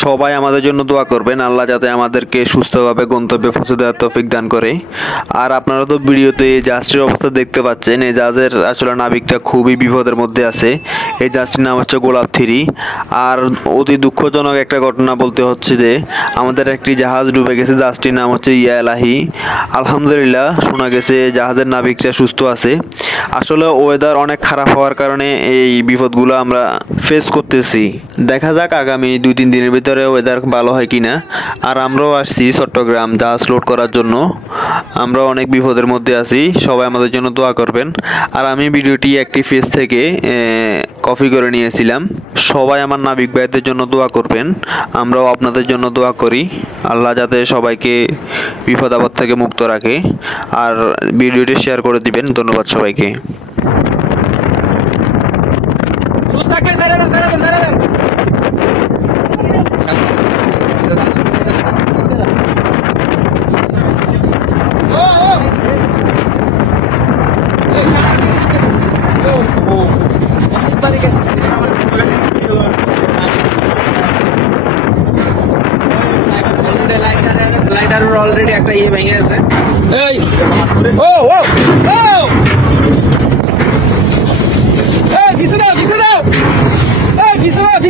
সবাই আমাদের জন্য দোয়া করবেন, আল্লাহ যাতে আমাদেরকে সুস্থভাবে গন্তব্যে পৌঁছে দেওয়ার তৌফিক দান করে। আর আপনারা তো ভিডিওতে এই জাহাজটির অবস্থা দেখতে পাচ্ছেন। এই জাহাজের আসলে নাবিকটা খুবই বিপদের মধ্যে আছে। এই জাহাজটির নাম হচ্ছে গোলাপ 3। আর অতি দুঃখজনক একটা ঘটনা বলতে হচ্ছে যে আমাদের একটি জাহাজ ডুবে গেছে, জাহাজটির নাম হচ্ছে ইয়া এলাহি। আলহামদুলিল্লাহ শোনা গেছে জাহাজের নাবিকটা সুস্থ আছে। আসলে ওয়েদার অনেক খারাপ হওয়ার কারণে এই বিপদগুলো আমরা ফেস করতেছি। দেখা যাক আগামী 2-3 দিনের ভিতরে ওয়েদার ভালো হয় কিনা। আর আমরাও আসছি চট্টগ্রাম জাহাজ লোড করার জন্য। আমরা অনেক বিপদের মধ্যে আছি, সবাই আমাদের জন্য দোয়া করবেন। আর আমি ভিডিওটি একটি পেজ থেকে কপি করে নিয়েছিলাম। সবাই আমার নাবিক ভাইদের জন্য দোয়া করবেন, আমরাও আপনাদের জন্য দোয়া করি। আল্লাহ যাতে সবাইকে বিপদ আপদ থেকে মুক্ত রাখে। আর ভিডিওটি শেয়ার করে দিবেন। ধন্যবাদ সবাইকে। লাইটার অলরেডি একটা ইয়ে ভেঙে আছে। এই ও ও ও এই ভিসে দাও এই ভিসে দাও